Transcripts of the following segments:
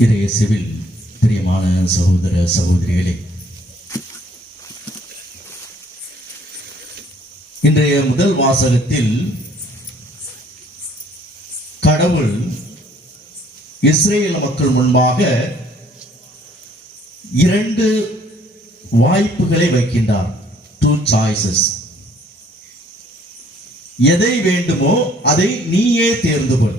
Civil பிரியமான சகோதர சகோதரிகளே இன்றைய முதல் வாசகத்தில் கடவுள் இஸ்ரேல் மக்கள் முன்பாக இரண்டு வாய்ப்புகளை வைக்கின்றார். டூ சாய்ஸஸ் எதை வேண்டுமோ அதை நீயே தேர்ந்து கொள்.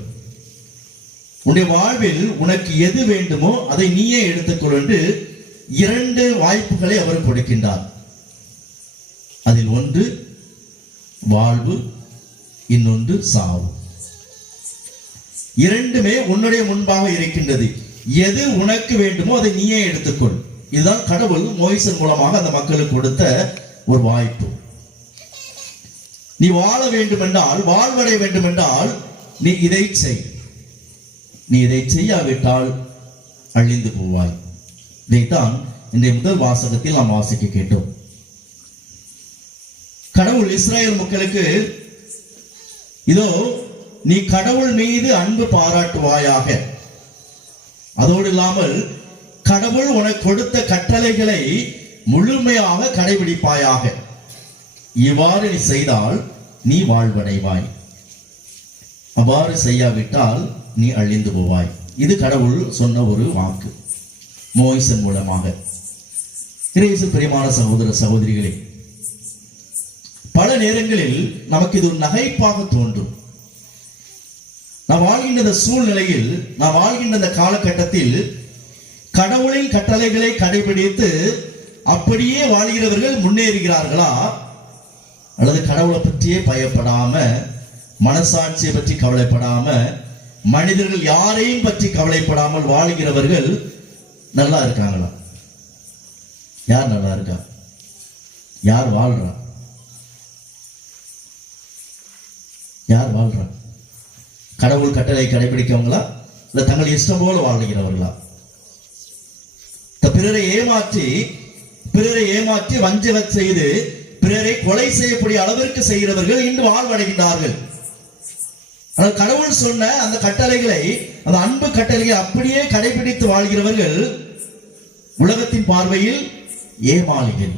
உன்னுடைய வாழ்வில் உனக்கு எது வேண்டுமோ அதை நீயே எடுத்துக்கொள் என்று இரண்டு வாய்ப்புகளை அவர் கொடுக்கின்றார். அதில் ஒன்று வாழ்வு இன்னொன்று சாவு. இரண்டுமே உன்னுடைய முன்பாக இருக்கின்றது. எது உனக்கு வேண்டுமோ அதை நீயே எடுத்துக்கொள். இதுதான் கடவுள் மோயிசன் மூலமாக அந்த மக்களுக்கு கொடுத்த ஒரு வாய்ப்பு. நீ வாழ வேண்டும் என்றால் வாழ்வடைய வேண்டும் என்றால் நீ இதை செய். நீ இதை செய்யாவிட்டால் அழிந்து போவாய். இதைத்தான் இன்றைய முதல் வாசகத்தில் நாம் வாசிக்க கேட்டோம். கடவுள் இஸ்ரேல் மக்களுக்கு இதோ நீ கடவுள் மீது அன்பு பாராட்டுவாயாக. அதோடு இல்லாமல் கடவுள் உனக்கு கொடுத்த கட்டளைகளை முழுமையாக கடைபிடிப்பாயாக. இவ்வாறு நீ செய்தால் நீ வாழ்வடைவாய். அவ்வாறு செய்யாவிட்டால் நீ அழிந்து போவாய். இது கடவுள் சொன்ன ஒரு வாக்கு. மோய்சன் மூலமாக. கிரேசு பிரியமான சகோதர சகோதரிகளே பல நேரங்களில் நமக்கு இது ஒரு நகைப்பாக தோன்றும். நாம் வாழ்கின்ற சூழ்நிலையில் நாம் வாழ்கின்ற இந்த காலகட்டத்தில் கடவுளின் கட்டளைகளை கடைபிடித்து அப்படியே வாழ்கிறவர்கள் முன்னேறுகிறார்களா? அல்லது கடவுளை பற்றியே பயப்படாம மனசாட்சியை பற்றி கவலைப்படாம மனிதர்கள் யாரையும் பற்றி கவலைப்படாமல் வாழ்கிறவர்கள் நல்லா இருக்காங்களா? யார் நல்லா இருக்கா? யார் வாழ்றா? யார் வாழ்றா? கடவுள் கட்டளை கடைபிடிக்கவங்களா? இல்லை தங்கள் இஷ்டம் போல வாழ்கிறவர்களா? இந்த பிறரை ஏமாற்றி பிறரை ஏமாற்றி வஞ்சகச் செய்து பிறரை கொலை செய்யக்கூடிய அளவிற்கு செய்கிறவர்கள் இன்று வாழ்வடைகின்றார்கள். ஆனால் கடவுள் சொன்ன அந்த கட்டளைகளை அந்த அன்பு கட்டளையை அப்படியே கடைபிடித்து வாழ்கிறவர்கள் உலகத்தின் பார்வையில் ஏமாளிகள்.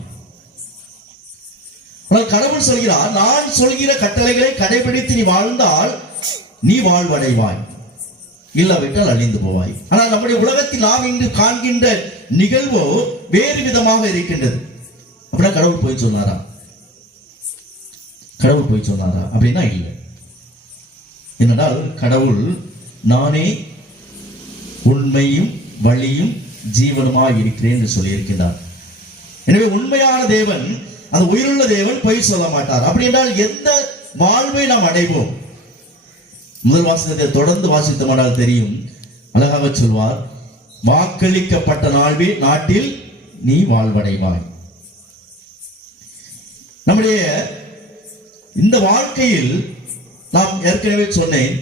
ஆனால் கடவுள் சொல்கிறார் நான் சொல்கிற கட்டளைகளை கடைபிடித்து நீ வாழ்ந்தால் நீ வாழ்வடைவாய். இல்லாவிட்டால் அழிந்து போவாய். ஆனால் நம்முடைய உலகத்தில் நாம் இன்று காண்கின்ற நிகழ்வோ வேறு விதமாக இருக்கின்றது. அப்படின்னா கடவுள் போய் சொன்னாரா? கடவுள் போய் சொன்னாரா? அப்படின்னா இல்லை. என்னென்றால் கடவுள் நானே உண்மையும் வழியும் ஜீவனுமாய் இருக்கிறேன் என்று சொல்லியிருக்கின்றார். எனவே உண்மையான தேவன் அந்த உயிருள்ள தேவன் பொய் சொல்ல மாட்டார். அப்படி என்றால் எந்த வாழ்வை நாம் அடைவோம்? முதல் வாசகத்தை தொடர்ந்து வாசித்தோமானால் தெரியும். அழகாக சொல்வார் வாக்களிக்கப்பட்ட நாள்வே நாட்டில் நீ வாழ்வடைவாய். நம்முடைய இந்த வாழ்க்கையில் நாம் ஏற்கனவே சொன்னேன்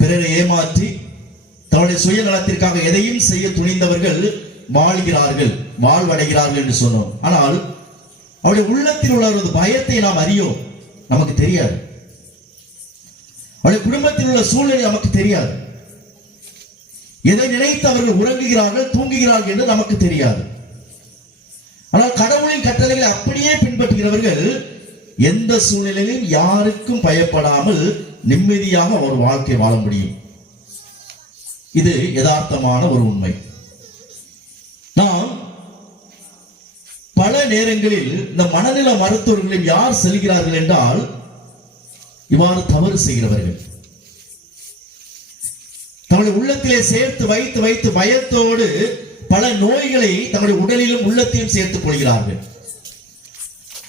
பிறரை ஏமாற்றி தன்னுடைய சுயநலத்திற்காக எதையும் செய்ய துணிந்தவர்கள் வாழ்கிறார்கள் வாழ்வடைகிறார்கள் என்று சொன்னோம். ஆனால் அவருடைய உள்ளத்தில் உள்ள ஒரு பயத்தை நாம் அறியோம். நமக்கு தெரியாது. அவருடைய குடும்பத்தில் உள்ள சூழ்நிலை நமக்கு தெரியாது. எதை நினைத்து அவர்கள் உறங்குகிறார்கள் தூங்குகிறார்கள் என்று நமக்கு தெரியாது. ஆனால் கடவுளின் கட்டளைகளை அப்படியே பின்பற்றுகிறவர்கள் எந்த சூழ்நிலையிலும் யாருக்கும் பயப்படாமல் நிம்மதியாக ஒரு வாழ்க்கை வாழ முடியும். இது யதார்த்தமான ஒரு உண்மை. நாம் பல நேரங்களில் இந்த மனநல மருத்துவர்களில் யார் செல்கிறார்கள் என்றால் இவ்வாறு தவறு செய்கிறவர்கள். தங்களுடைய உள்ளத்திலே சேர்த்து வைத்து வைத்து பயத்தோடு பல நோய்களை தங்களுடைய உடலிலும் உள்ளத்தையும் சேர்த்துக் கொள்கிறார்கள்.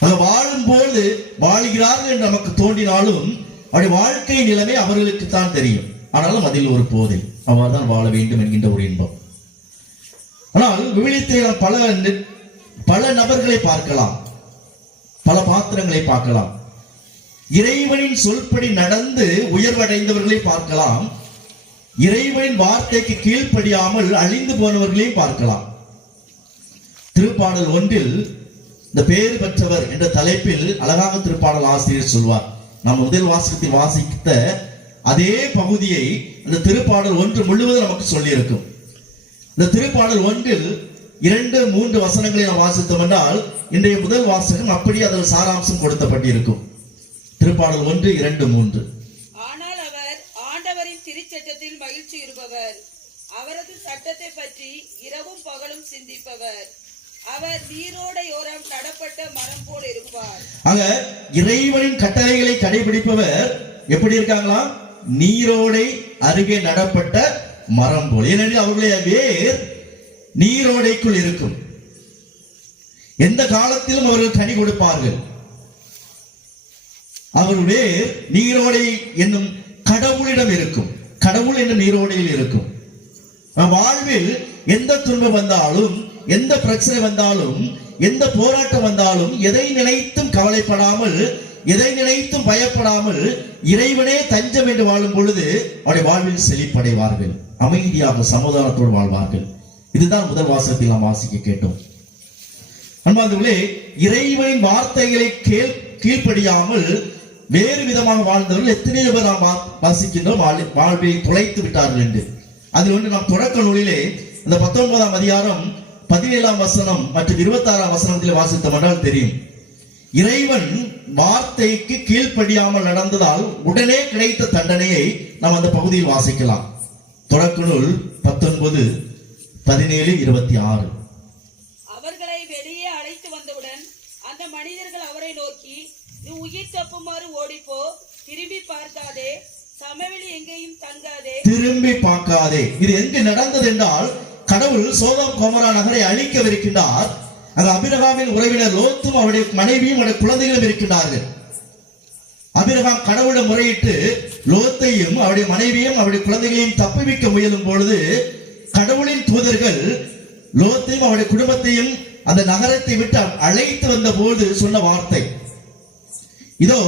ஆக வாழும்போது வாழ்கிறார்கள் என்று நமக்கு தோன்றினாலும் அவருடைய வாழ்க்கை நிலைமை அவர்களுக்கு தான் தெரியும். ஆனாலும் அதில் ஒரு போதை. அவ்வாறுதான் வாழ வேண்டும் என்கின்ற ஒரு இன்பம். ஆனால் விவிலியத்தில் நாம் பல பல நபர்களை பார்க்கலாம். பல பாத்திரங்களை பார்க்கலாம். இறைவனின் சொல்படி நடந்து உயர்வடைந்தவர்களை பார்க்கலாம். இறைவனின் வார்த்தைக்கு கீழ்ப்படியாமல் அழிந்து போனவர்களையும் பார்க்கலாம். திருப்பாடல் ஒன்றில் இந்த பேர் பெற்றவர் என்ற தலைப்பில் அழகாக திருப்பாடல் ஆசிரியர் சொல்வார். நம்ம முதல் வாசகத்தில் வாசித்த அதே பகுதியை அந்த திருப்பாடல் ஒன்று முழுவதும் நமக்கு சொல்லியிருக்கும். இந்த திருப்பாடல் ஒன்றில் இரண்டு மூன்று வசனங்களை நாம் வாசித்தோம் என்றால் இன்றைய முதல் வாசகம் அப்படியே அதில் சாராம்சம் கொடுத்தப்பட்டிருக்கும் திருப்பாடல் ஒன்று இரண்டு மூன்று. ஆனால் அவர் ஆண்டவரின் திருச்சட்டத்தில் மகிழ்ச்சி இருப்பவர் அவரது சட்டத்தை பற்றி இரவும் பகலும் சிந்திப்பவர். அவர் நீரோடையோரம் நடப்பட்ட மரம் போல் இருப்பார். ஆக இறைவனின் கட்டளைகளை கடைபிடிப்பவர் எப்படி இருக்காங்களா? நீரோடை அருகே நடப்பட்ட மரம் போல். ஏனெனில் அவர்களுடைய வேர் நீரோடைக்குள் இருக்கும். எந்த காலத்திலும் அவர்கள் கனி கொடுப்பார்கள். அவருடைய நீரோடை என்னும் கடவுளிடம் இருக்கும். கடவுள் என்னும் நீரோடையில் இருக்கும். வாழ்வில் எந்த துன்பம் வந்தாலும் எந்த பிரச்சனை வந்தாலும் எந்த போராட்டம் வந்தாலும் எதை நினைத்தும் கவலைப்படாமல் எதை நினைத்தும் பயப்படாமல் இறைவனே தஞ்சம் என்று வாழும் பொழுது அவருடைய வாழ்வில் செழிப்படைவார்கள். அமைதியாக சமாதானத்தோடு வாழ்வார்கள். இதுதான் முதல் வாசகத்தில் நாம் வாசிக்க கேட்டோம். அன்பாந்தவர்களே இறைவனின் வார்த்தைகளை கேள் கீழ்ப்படியாமல் வேறு விதமாக வாழ்ந்தவர்கள் எத்தனையோ பேர் நாம் வாசிக்கின்றோம் வாழ்வை தொலைத்து விட்டார்கள் என்று. அதில் ஒன்று நாம் தொடக்க நூலிலே இந்த பத்தொன்பதாம் அதிகாரம் பதினேழாம் வசனம் மற்றும் இருபத்தாறாம் வசனத்தில் வாசித்தோம் என்றால் தெரியும். இறைவன் வார்த்தைக்கு கீழ்ப்படியாமல் நடந்ததால் உடனே கிடைத்த தண்டனையை நாம் அந்த பகுதியில் வாசிக்கலாம். தொடக்க நூல் பத்தொன்பது பதினேழு இருபத்தி ஆறு. அவர்களை வெளியே அழைத்து வந்தவுடன் அந்த மனிதர்கள் அவரை நோக்கி நீ உயிர் தப்புமாறு ஓடிப்போ திரும்பி பார்க்காதே சமவெளி எங்கேயும் தங்காதே. திரும்பி பார்க்காதே. இது எங்கு நடந்தது என்றால் கடவுள் சோதம் கோமரா நகரை அழிக்கவிருக்கின்றார். அந்த அபிரகாமின் உறவினர் லோத்தும் அவருடைய மனைவியும் அவருடைய குழந்தைகளும் இருக்கின்றார்கள். அபிரகாம் கடவுளை முறையிட்டு லோத்தையும் அவருடைய மனைவியும் அவருடைய குழந்தைகளையும் தப்புவிக்க முயலும் பொழுது கடவுளின் தூதர்கள் லோத்தையும் அவருடைய குடும்பத்தையும் அந்த நகரத்தை விட்டு அழைத்து வந்த போது சொன்ன வார்த்தை. இதோ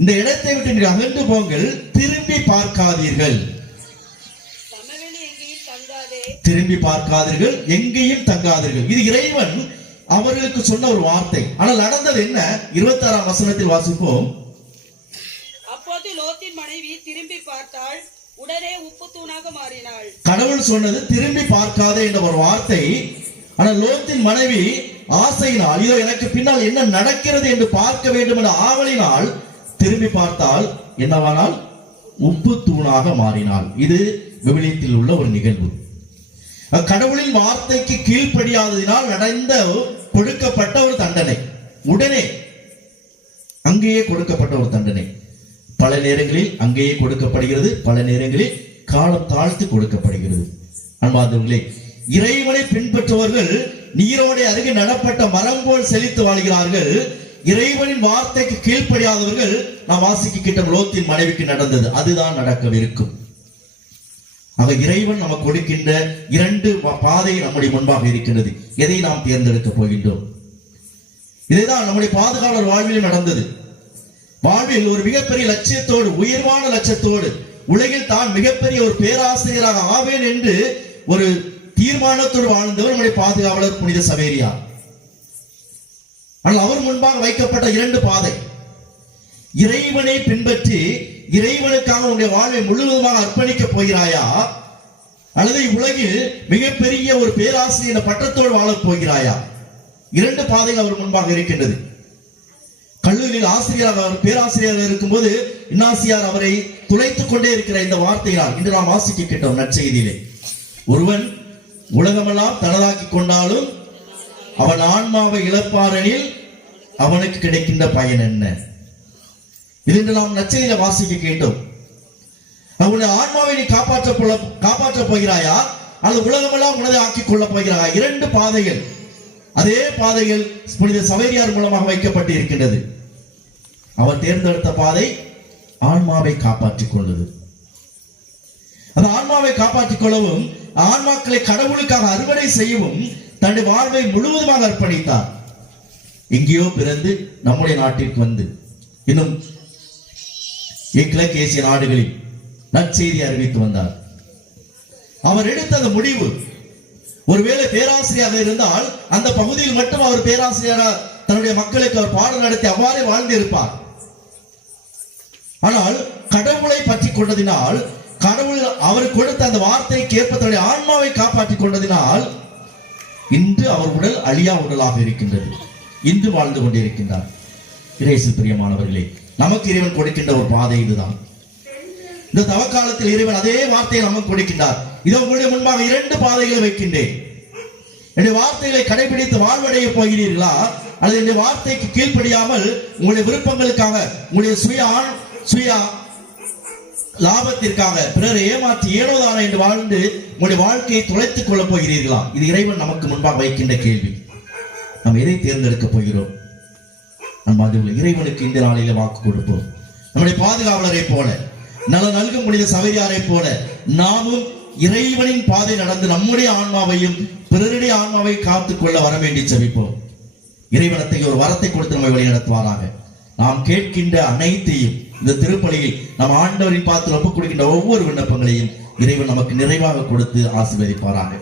இந்த இடத்தை விட்டு நீங்கள் அகன்று போங்கள் திரும்பி பார்க்காதீர்கள். திரும்பி பார்க்காதீர்கள் எங்கேயும் தங்காதீர்கள். இது இறைவன் அவர்களுக்கு சொன்ன ஒரு வார்த்தை. ஆனால் நடந்தது என்ன? இருபத்தாறாம் வசனத்தில் வாசிப்போம். அப்போது லோத்தின் மனைவி திரும்பி பார்த்தாள் உடனே உப்பு தூணாக மாறினாள். கடவுள் சொன்னது திரும்பி பார்க்காதே என்ற ஒரு வார்த்தை. ஆனால் லோத்தின் மனைவி ஆசையினால் இதோ எனக்கு பின்னால் என்ன நடக்கிறது என்று பார்க்க வேண்டும் என்ற ஆவலினால் திரும்பி பார்த்தால் என்னவானால்? உப்பு தூணாக மாறினாள். இது விவிலியத்தில் உள்ள ஒரு நிகழ்வு. கடவுளின் வார்த்தைக்கு கீழ்ப்படியாததினால் நடந்த கொடுக்கப்பட்ட ஒரு தண்டனை. உடனே அங்கேயே கொடுக்கப்பட்ட ஒரு தண்டனை. பல நேரங்களில் அங்கேயே கொடுக்கப்படுகிறது பல நேரங்களில் காலம் தாழ்த்து கொடுக்கப்படுகிறது. அன்பாதவர்களே இறைவனை பின்பற்றுவர்கள் நீரோடை அருகே நடப்பட்ட மரம் போல் செழித்து வாழ்கிறார்கள். இறைவனின் வார்த்தைக்கு கீழ்ப்படியாதவர்கள் நாம் வாசிக்க கிட்ட லோத்தின் மனைவிக்கு நடந்தது. அதுதான் நடக்கவிருக்கும். ஆக இறைவன் நமக்கு கொடுக்கின்ற இரண்டு பா- பாதை நம்முடைய முன்பாக இருக்கின்றது. எதை நாம் தேர்ந்தெடுக்க போகின்றோம்? இதுதான் நம்முடைய பாதுகாவலர் வாழ்வில் நடந்தது. வாழ்வில் ஒரு மிகப்பெரிய லட்சியத்தோடு உயர்வான லட்சியத்தோடு உலகில் தான் மிகப்பெரிய ஒரு பேராசிரியராக ஆவேன் என்று ஒரு தீர்மானத்தோடு வாழ்ந்தவர் நம்முடைய பாதுகாவலர் புனித சவேரியா. ஆனால் அவர் முன்பாக வைக்கப்பட்ட இரண்டு பாதை. இறைவனை பின்பற்றி இறைவனுக்காக உன்னுடைய வாழ்வை முழுவதுமாக அர்ப்பணிக்கப் போகிறாயா? அல்லது உலகில் மிகப்பெரிய ஒரு பேராசிரியர் பட்டத்தோடு வாழப் போகிறாயா? இரண்டு பாதைகள் அவர் முன்பாக இருக்கின்றது. கல்லூரியில் ஆசிரியராக அவர் பேராசிரியராக இருக்கும்போது இன்னாசியார் அவரை துளைத்துக் கொண்டே இருக்கிற இந்த வார்த்தையால் இன்று நாம் வாசிக்க கேட்டோம் நற்செய்தியிலே. ஒருவன் உலகமெல்லாம் தனதாக்கி கொண்டாலும் அவன் ஆன்மாவை இழப்பாரெனில் அவனுக்கு கிடைக்கின்ற பயன் என்ன? இன்று நாம் நற்செய்தியில வாசிக்க கேட்டோம். அவனுடைய ஆன்மாவை நீ காப்பாற்ற போல காப்பாற்றப் போகிறாயா? அல்லது உலகமெல்லாம் உனதை ஆக்கிக் கொள்ள போகிறாயா? இரண்டு பாதைகள். அதே பாதைகள் புனித சவேரியார் மூலமாக வைக்கப்பட்டு இருக்கின்றது அவர் தேர்ந்தெடுத்த பாதை ஆன்மாவை காப்பாற்றிக் கொண்டது. அந்த ஆன்மாவை காப்பாற்றிக் கொள்ளவும் ஆன்மாக்களை கடவுளுக்காக அறுவடை செய்யவும் தன்னுடைய வாழ்வை முழுவதுமாக அர்ப்பணித்தார். எங்கேயோ பிறந்து நம்முடைய நாட்டிற்கு வந்து இன்னும் கிழக்கு ஏசிய நாடுகளில் நற்செய்தி அறிவித்து வந்தார். அவர் எடுத்த அந்த முடிவு ஒருவேளை பேராசிரியராக இருந்தால் அந்த பகுதியில் மட்டும் அவர் பேராசிரியராக தன்னுடைய மக்களுக்கு அவர் பாடம் நடத்தி அவ்வாறே வாழ்ந்திருப்பார். ஆனால் கடவுளை பற்றி கொண்டதினால் கடவுள் அவர் கொடுத்த அந்த வார்த்தைக்கு ஏற்ப தன்னுடைய ஆன்மாவை காப்பாற்றிக் கொண்டதினால் இன்று அவர் உடல் அழியா உடலாக இருக்கின்றது. இன்று வாழ்ந்து கொண்டிருக்கின்றார். இயேசு பிரியமானவர்களே நமக்கு இறைவன் கொடுக்கின்ற ஒரு பாதை இதுதான். இந்த தவக்காலத்தில் இறைவன் அதே வார்த்தையை நமக்கு கொடுக்கின்றார். இதோ உங்களுடைய முன்பாக இரண்டு பாதைகளை வைக்கின்றேன். என்னுடைய வார்த்தைகளை கடைபிடித்து வாழ்வடைய போகிறீர்களா? அல்லது என்னுடைய வார்த்தைக்கு கீழ்ப்படியாமல் உங்களுடைய விருப்பங்களுக்காக உங்களுடைய சுய ஆண் சுய லாபத்திற்காக பிறரை ஏமாற்றி ஏனோதான என்று வாழ்ந்து உங்களுடைய வாழ்க்கையை தொலைத்துக் கொள்ளப் போகிறீர்களா? இது இறைவன் நமக்கு முன்பாக வைக்கின்ற கேள்வி. நாம் எதை தேர்ந்தெடுக்கப் போகிறோம்? நம்ம இறைவனுக்கு இந்த நாளிலே வாக்கு கொடுப்போம். நம்முடைய பாதுகாவலரை போல நல்ல நல்கும் முடிந்த சபையாரை போல நாமும் இறைவனின் பாதை நடந்து நம்முடைய ஆன்மாவையும் பிறருடைய ஆன்மாவை காத்துக் கொள்ள வர வேண்டி செவிப்போம் இறைவனத்தை ஒரு வரத்தை கொடுத்து நம்மை வழிநடத்துவாராக. நாம் கேட்கின்ற அனைத்தையும் இந்த திருப்பலியில் நம் ஆண்டவரின் பார்த்து ஒப்புக் கொடுக்கின்ற ஒவ்வொரு விண்ணப்பங்களையும் இறைவன் நமக்கு நிறைவாக கொடுத்து ஆசீர்வதிப்பாராக.